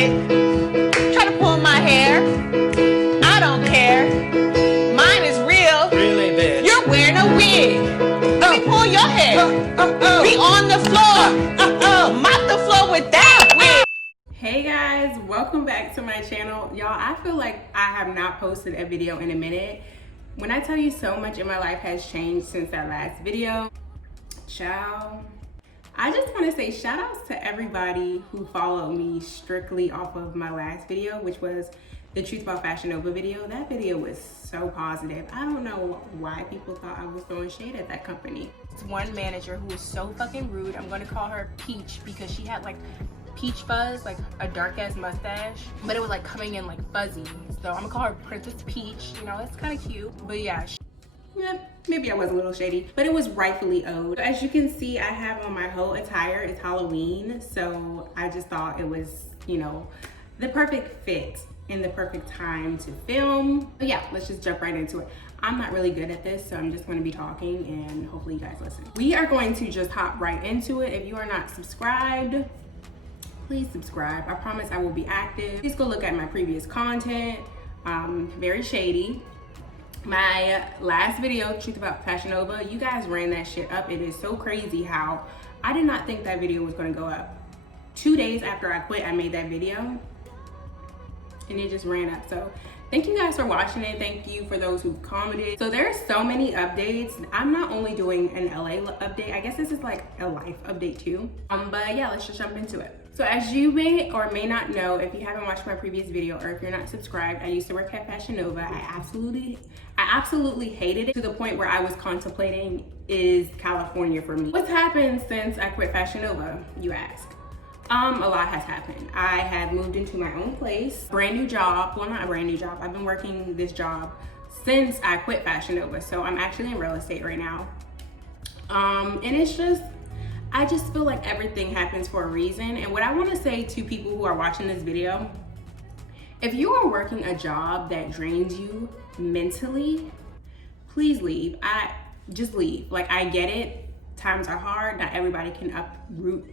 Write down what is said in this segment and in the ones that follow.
relocated. Try to pull my hair. I don't care. Mine is real. Really, bitch. You're wearing a wig. Let me pull your hair. Be on the floor. Mop the floor with that wig. Hey guys, welcome back to my channel. Y'all, I feel like I have not posted a video in a minute. When I tell you so much in my life has changed since that last video, ciao. I just want to say shout outs to everybody who followed me strictly off of my last video, which was the Truth About Fashion Nova video. That video was so positive. I don't know why people thought I was throwing shade at that company. It's one manager who was so fucking rude. I'm going to call her Peach because she had like peach fuzz, like a dark ass mustache, but it was like coming in like fuzzy. So I'm gonna call her Princess Peach. You know, it's kind of cute. But yeah, maybe I was a little shady, but it was rightfully owed. As you can see, I have on my whole attire. It's Halloween, so I just thought it was, you know, the perfect fit and the perfect time to film. But yeah, let's just jump right into it. I'm not really good at this, so I'm just going to be talking and hopefully you guys listen. We are going to just hop right into it. If you are not subscribed, please subscribe. I promise I will be active. Please go look at my previous content. Very shady. My last video, Truth About Fashion Nova, you guys ran that shit up. It is so crazy how I did not think that video was gonna go up. 2 days after I quit, I made that video and it just ran up. So thank you guys for watching it. Thank you for those who commented. So there's so many updates. I'm not only doing an LA update, I guess this is like a life update too. But yeah, let's just jump into it. So as you may or may not know, if you haven't watched my previous video or if you're not subscribed, I used to work at Fashion Nova. I absolutely hated it to the point where I was contemplating, is California for me? What's happened since I quit Fashion Nova, you ask? A lot has happened. I have moved into my own place, brand new job. Well, not a brand new job. I've been working this job since I quit Fashion Nova. So I'm actually in real estate right now. And it's just, I just feel like everything happens for a reason. And what I want to say to people who are watching this video, if you are working a job that drains you mentally, please leave. Just leave. Like, I get it. Times are hard. Not everybody can uproot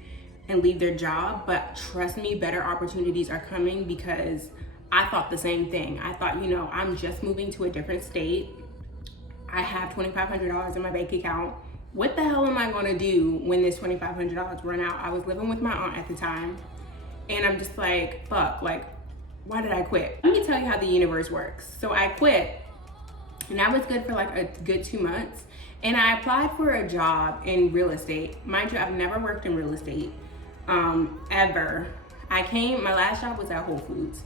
and leave their job, but trust me, better opportunities are coming, because I thought the same thing. I thought, you know, I'm just moving to a different state. I have $2,500 in my bank account. What the hell am I gonna do when this $2,500 run out? I was living with my aunt at the time, and I'm just like, fuck, like, why did I quit? Let me tell you how the universe works. So I quit, and I was good for like a good 2 months, and I applied for a job in real estate. Mind you, I've never worked in real estate, ever. My last job was at Whole Foods.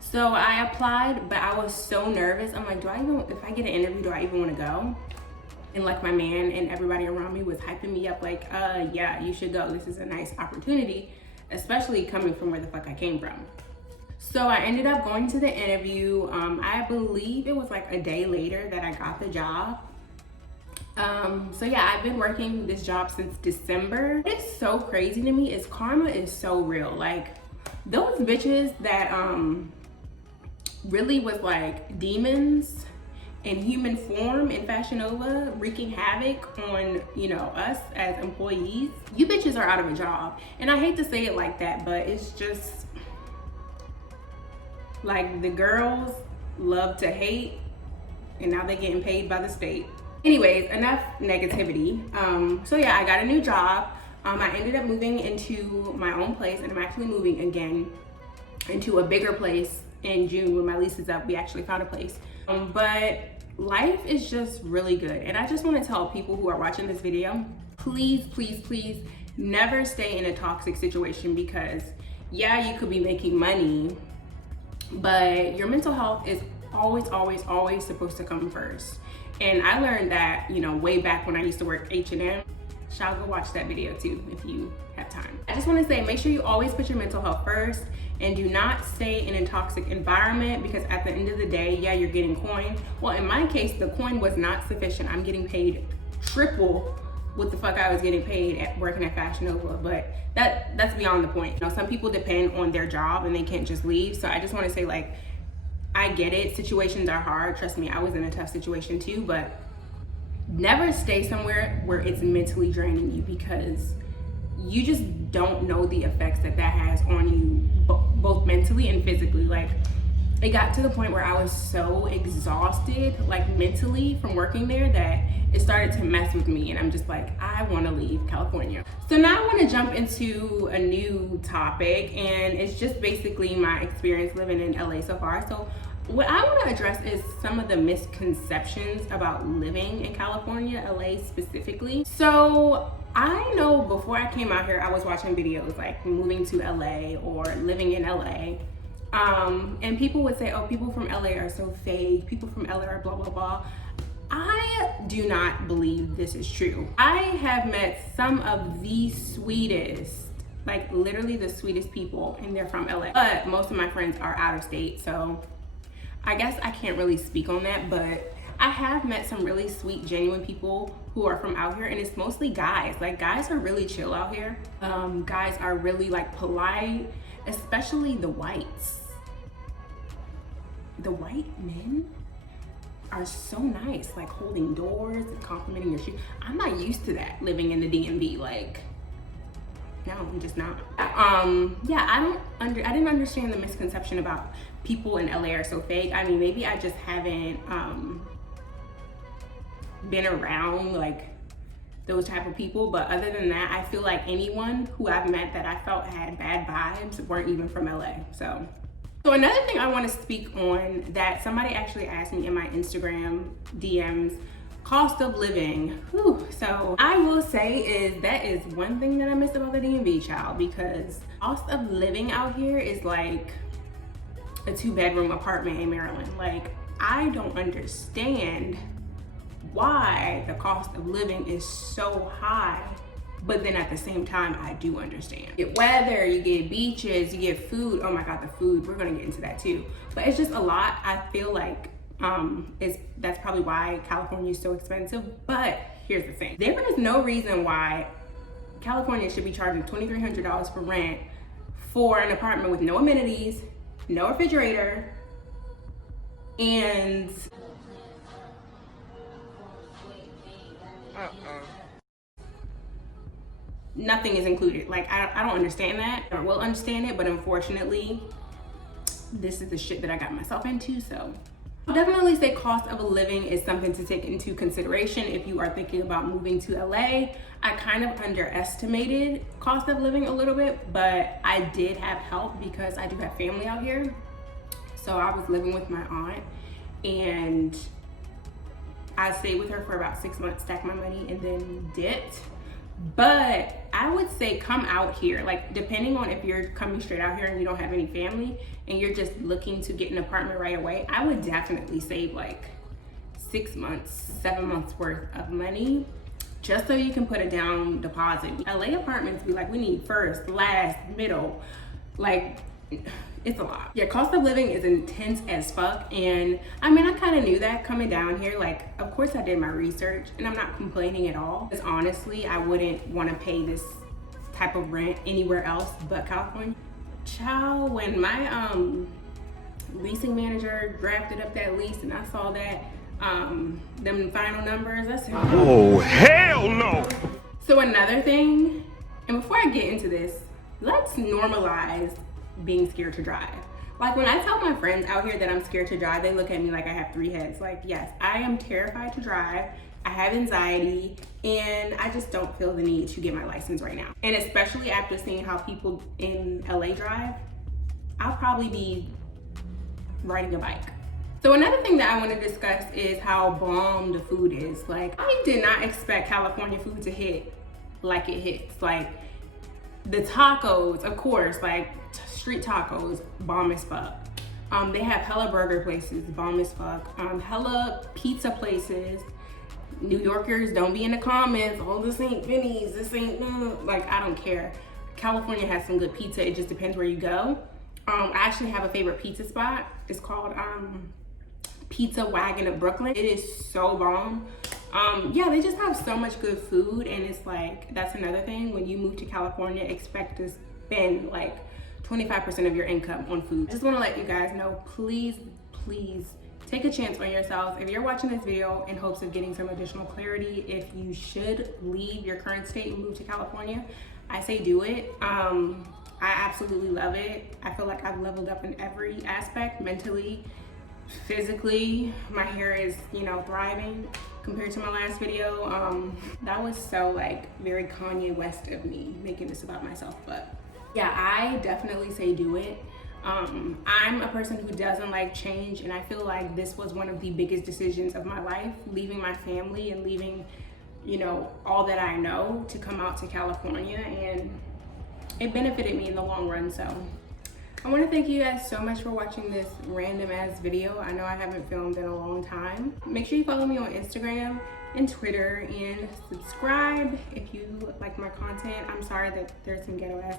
So I applied, but I was so nervous. I'm like, if I get an interview, do I even wanna go? And like my man and everybody around me was hyping me up like, yeah, you should go. This is a nice opportunity, especially coming from where the fuck I came from. So I ended up going to the interview. I believe it was like a day later that I got the job. So yeah, I've been working this job since December. It's so crazy to me is karma is so real. Like, those bitches that really was like demons in human form in Fashion Nova, wreaking havoc on, you know, us as employees, you bitches are out of a job. And I hate to say it like that, but it's just like, the girls love to hate and now they're getting paid by the state. Anyways, enough negativity. So yeah, I got a new job. I ended up moving into my own place, and I'm actually moving again into a bigger place in June when my lease is up. We actually found a place. But life is just really good. And I just want to tell people who are watching this video, please, please, please never stay in a toxic situation, because yeah, you could be making money, but your mental health is always supposed to come first. And I learned that, you know, way back when I used to work H&M. Shall go watch that video too if you have time. I just want to say, make sure you always put your mental health first, and do not stay in a toxic environment, because at the end of the day, yeah, you're getting coin. Well, in my case, the coin was not sufficient. I'm getting paid triple what the fuck I was getting paid at working at Fashion Nova, but that's beyond the point. You know, some people depend on their job and they can't just leave. So I just want to say, like, I get it. Situations are hard. Trust me, I was in a tough situation too, but never stay somewhere where it's mentally draining you, because you just don't know the effects that has on you, both mentally and physically. Like, it got to the point where I was so exhausted, like mentally, from working there, that it started to mess with me, and I'm just like, I want to leave California. So now I want to jump into a new topic, and it's just basically my experience living in LA so far. So what I want to address is some of the misconceptions about living in California, LA specifically. So I know before I came out here, I was watching videos like moving to LA or living in LA. And people would say, oh, people from LA are so fake, people from LA are blah, blah, blah. I do not believe this is true. I have met some of the sweetest, like literally the sweetest people, and they're from LA. But most of my friends are out of state, so I guess I can't really speak on that, but I have met some really sweet, genuine people who are from out here, and it's mostly guys. Like, guys are really chill out here. Guys are really like polite, especially the whites. The white men are so nice, like holding doors and complimenting your shoes. I'm not used to that living in the DMV. Like, no, I'm just not. Yeah, I didn't understand the misconception about people in LA are so fake. I mean, maybe I just haven't been around like those type of people, but other than that, I feel like anyone who I've met that I felt had bad vibes weren't even from LA. So another thing I want to speak on that somebody actually asked me in my Instagram DMs, cost of living. Whew. So I will say is that is one thing that I miss about the DMV, child, because cost of living out here is like a 2-bedroom apartment in Maryland. Like, I don't understand why the cost of living is so high, but then at the same time, I do understand. You get weather, you get beaches, you get food. Oh my God, the food, we're gonna get into that too. But it's just a lot. I feel like that's probably why California is so expensive. But here's the thing. There is no reason why California should be charging $2,300 for rent for an apartment with no amenities, no refrigerator, and nothing is included. Like, I don't understand that. I will understand it, but unfortunately, this is the shit that I got myself into. So I'll definitely say cost of living is something to take into consideration if you are thinking about moving to LA. I kind of underestimated cost of living a little bit, but I did have help because I do have family out here. So I was living with my aunt, and I stayed with her for about 6 months, stacked my money, and then dipped. But I would say come out here, like depending on if you're coming straight out here and you don't have any family and you're just looking to get an apartment right away, I would definitely save like 6 months, 7 months worth of money just so you can put a down deposit. LA apartments be like, we need first, last, middle, like it's a lot. Yeah, cost of living is intense as fuck. And I mean, I kind of knew that coming down here. Like, of course I did my research, and I'm not complaining at all. Because honestly, I wouldn't want to pay this type of rent anywhere else but California. Child, when my leasing manager drafted up that lease and I saw that, them final numbers, I said, oh, hell no. So another thing, and before I get into this, let's normalize being scared to drive. Like, when I tell my friends out here that I'm scared to drive, they look at me like I have 3 heads. Like, yes, I am terrified to drive. I have anxiety, and I just don't feel the need to get my license right now. And especially after seeing how people in LA drive, I'll probably be riding a bike. So another thing that I want to discuss is how bomb the food is. Like, I did not expect California food to hit like it hits. Like, the tacos, of course, like street tacos, bomb as fuck. They have hella burger places, bomb as fuck. Hella pizza places. New Yorkers, don't be in the comments, oh, this ain't Vinny's, this ain't, like, I don't care. California has some good pizza, it just depends where you go. I actually have a favorite pizza spot. It's called Pizza Wagon of Brooklyn. It is so bomb. Yeah, they just have so much good food, and it's like, that's another thing. When you move to California, expect to spend like 25% of your income on food. I just want to let you guys know, please take a chance on yourself. If you're watching this video in hopes of getting some additional clarity, if you should leave your current state and move to California, I say do it. I absolutely love it. I feel like I've leveled up in every aspect, mentally, physically. My hair is, you know, thriving compared to my last video. That was so like very Kanye West of me making this about myself, but yeah, I definitely say do it. I'm a person who doesn't like change, and I feel like this was one of the biggest decisions of my life, leaving my family and leaving, you know, all that I know to come out to California, and it benefited me in the long run. So I want to thank you guys so much for watching this random ass video. I know I haven't filmed in a long time. Make sure you follow me on Instagram and Twitter, and subscribe if you like my content. I'm sorry that there's some ghetto ass.